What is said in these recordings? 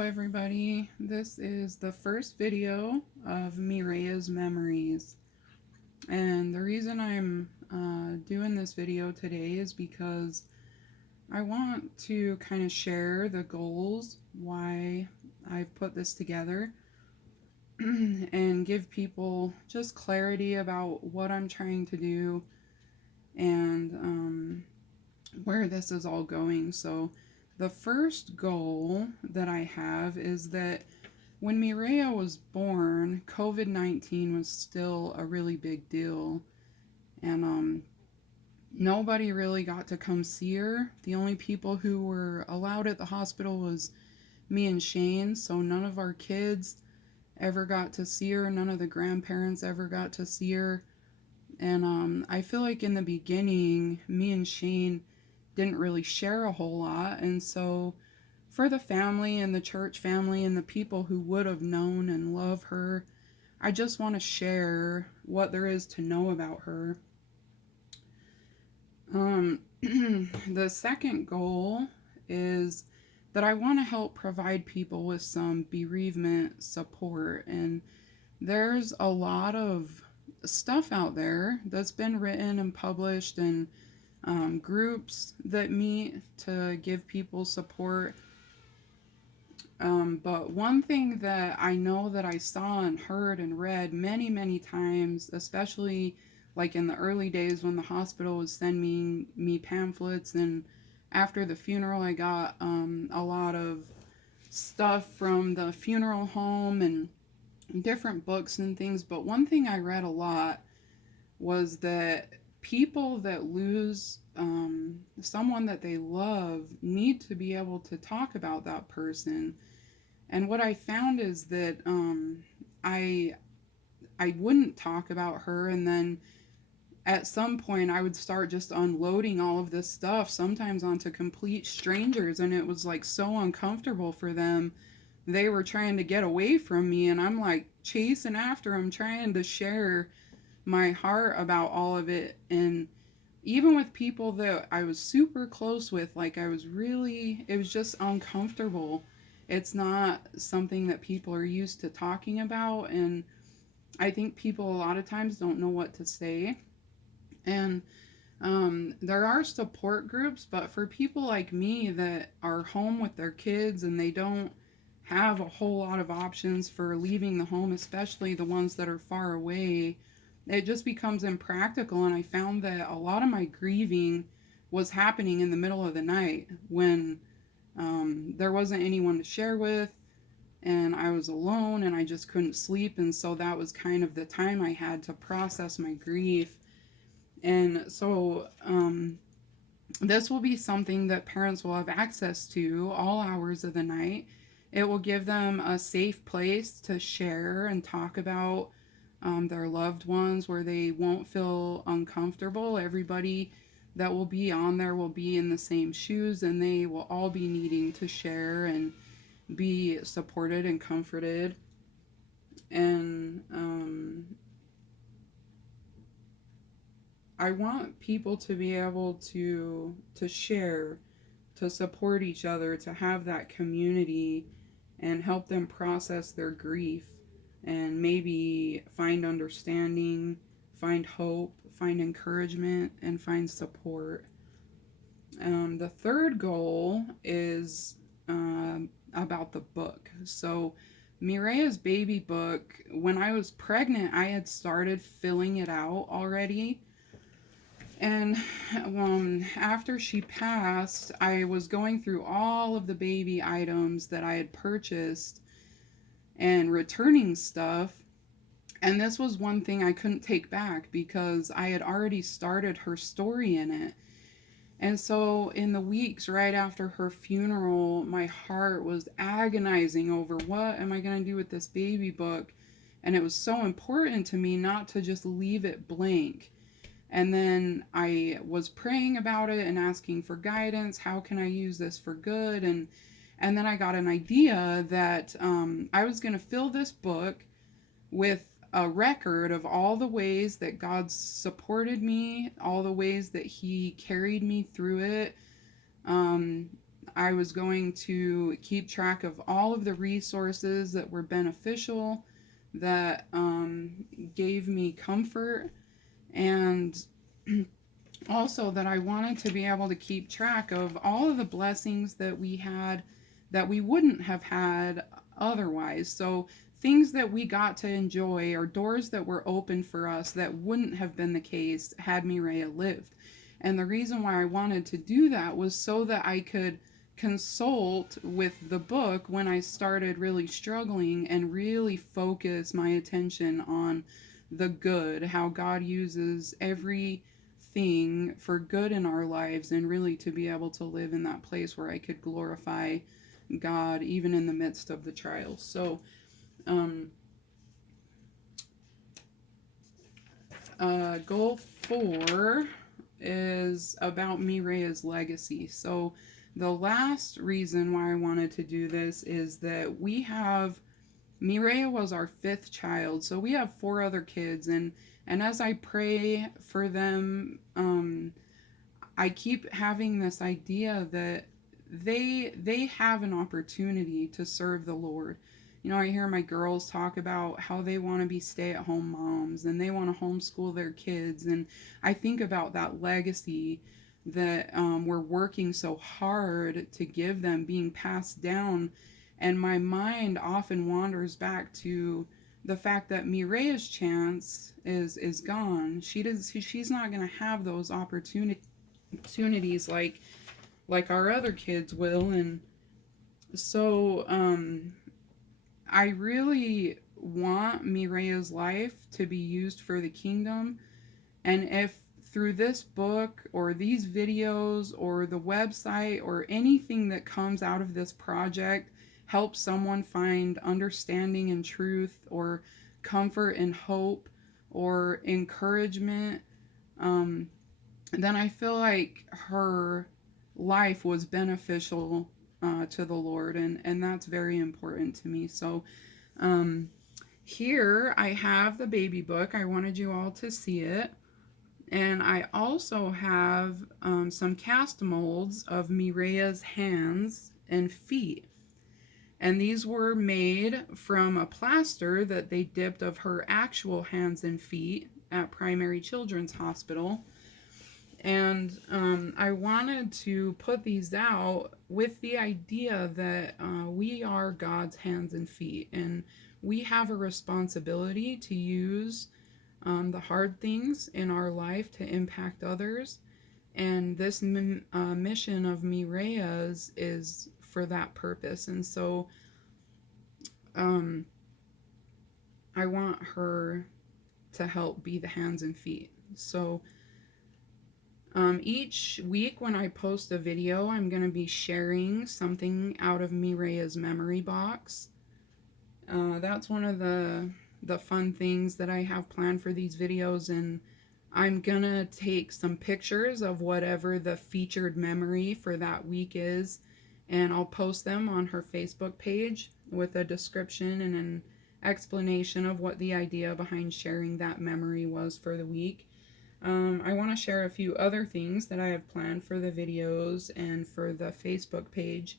Hello everybody, this is the first video of Mireya's memories, and the reason I'm doing this video today is because I want to kind of share the goals, why I've put this together, and give people just clarity about what I'm trying to do and where this is all going. So the first goal that I have is that when Mireya was born, COVID-19 was still a really big deal. And nobody really got to come see her. The only people who were allowed at the hospital was me and Shane. So none of our kids ever got to see her. None of the grandparents ever got to see her. And I feel like in the beginning, me and Shane didn't really share a whole lot. And so for the family and the church family and the people who would have known and love her, I just want to share what there is to know about her. The second goal is that I want to help provide people with some bereavement support. And there's a lot of stuff out there that's been written and published, and groups that meet to give people support. But one thing that I know that I saw and heard and read many, many times, especially like in the early days when the hospital was sending me pamphlets, and after the funeral, I got a lot of stuff from the funeral home and different books and things. But one thing I read a lot was that people that lose someone that they love need to be able to talk about that person. And what I found is that I wouldn't talk about her, and then at some point I would start just unloading all of this stuff, sometimes onto complete strangers, and it was like so uncomfortable for them. They were trying to get away from me, and I'm like chasing after them, trying to share my heart about all of it. And even with people that I was super close with, like it was just uncomfortable. It's not something that people are used to talking about, and I think people a lot of times don't know what to say. And there are support groups, but for people like me that are home with their kids and they don't have a whole lot of options for leaving the home, especially the ones that are far away, it just becomes impractical. And I found that a lot of my grieving was happening in the middle of the night when there wasn't anyone to share with, and I was alone and I just couldn't sleep. And so that was kind of the time I had to process my grief. And so this will be something that parents will have access to all hours of the night. It will give them a safe place to share and talk about their loved ones, where they won't feel uncomfortable. Everybody that will be on there will be in the same shoes, and they will all be needing to share and be supported and comforted. And I want people to be able to share, to support each other, to have that community and help them process their grief and maybe find understanding, find hope, find encouragement, and find support. The third goal is about the book. So Mireya's baby book, when I was pregnant, I had started filling it out already. And after she passed, I was going through all of the baby items that I had purchased and returning stuff. And this was one thing I couldn't take back because I had already started her story in it. And so in the weeks right after her funeral, my heart was agonizing over what am I going to do with this baby book. And it was so important to me not to just leave it blank. And then I was praying about it and asking for guidance. How can I use this for good? And then I got an idea that I was going to fill this book with a record of all the ways that God supported me, all the ways that He carried me through it. I was going to keep track of all of the resources that were beneficial, that gave me comfort, and also that I wanted to be able to keep track of all of the blessings that we had that we wouldn't have had otherwise. So things that we got to enjoy, or doors that were open for us that wouldn't have been the case had Mireya lived. And the reason why I wanted to do that was so that I could consult with the book when I started really struggling, and really focus my attention on the good, how God uses everything for good in our lives, and really to be able to live in that place where I could glorify God even in the midst of the trials. So, um, goal 4 is about Mireya's legacy. So, the last reason why I wanted to do this is that Mireya was our 5th child, so we have 4 other kids, and as I pray for them, I keep having this idea that they have an opportunity to serve the Lord. You know, I hear my girls talk about how they want to be stay-at-home moms, and they want to homeschool their kids, and I think about that legacy that we're working so hard to give them being passed down, and my mind often wanders back to the fact that Mireya's chance is gone. She's not going to have those opportunities like our other kids will. And so I really want Mireya's life to be used for the kingdom. And if through this book or these videos or the website or anything that comes out of this project helps someone find understanding and truth, or comfort and hope, or encouragement, then I feel like her life was beneficial to the Lord, and that's very important to me. So here I have the baby book. I wanted you all to see it. And I also have some cast molds of Mireya's hands and feet. And these were made from a plaster that they dipped of her actual hands and feet at Primary Children's Hospital. And I wanted to put these out with the idea that we are God's hands and feet, and we have a responsibility to use the hard things in our life to impact others. And this mission of Mireya's is for that purpose. And so I want her to help be the hands and feet. So each week when I post a video, I'm going to be sharing something out of Mireya's memory box. That's one of the fun things that I have planned for these videos, and I'm going to take some pictures of whatever the featured memory for that week is, and I'll post them on her Facebook page with a description and an explanation of what the idea behind sharing that memory was for the week. I want to share a few other things that I have planned for the videos and for the Facebook page.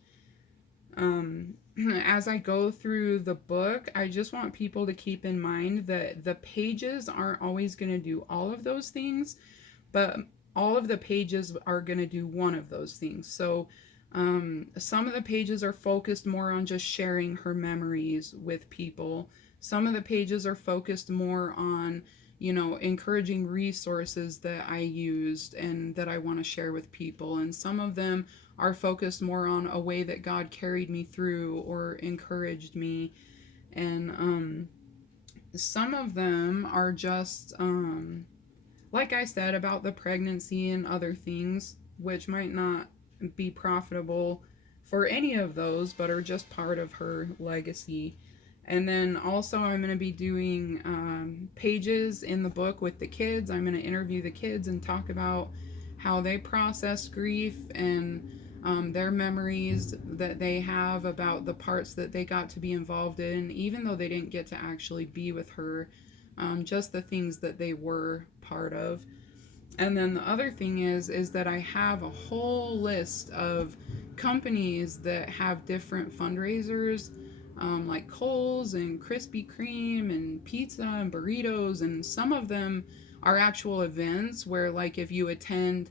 As I go through the book, I just want people to keep in mind that the pages aren't always going to do all of those things, but all of the pages are going to do one of those things. So some of the pages are focused more on just sharing her memories with people. Some of the pages are focused more on, you know, encouraging resources that I used and that I want to share with people. And some of them are focused more on a way that God carried me through or encouraged me. And some of them are just, like I said, about the pregnancy and other things, which might not be profitable for any of those, but are just part of her legacy. And then also I'm going to be doing pages in the book with the kids. I'm going to interview the kids and talk about how they process grief and their memories that they have about the parts that they got to be involved in, even though they didn't get to actually be with her, just the things that they were part of. And then the other thing is that I have a whole list of companies that have different fundraisers, like Kohl's and Krispy Kreme and pizza and burritos, and some of them are actual events where, like, if you attend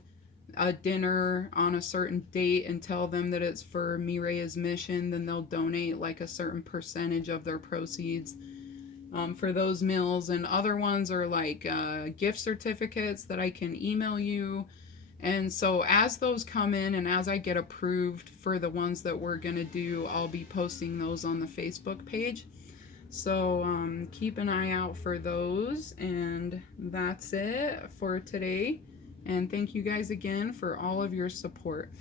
a dinner on a certain date and tell them that it's for Mireya's mission, then they'll donate like a certain percentage of their proceeds for those meals. And other ones are like gift certificates that I can email you. And so, as those come in and as I get approved for the ones that we're going to do, I'll be posting those on the Facebook page. So, keep an eye out for those. And that's it for today. And thank you guys again for all of your support.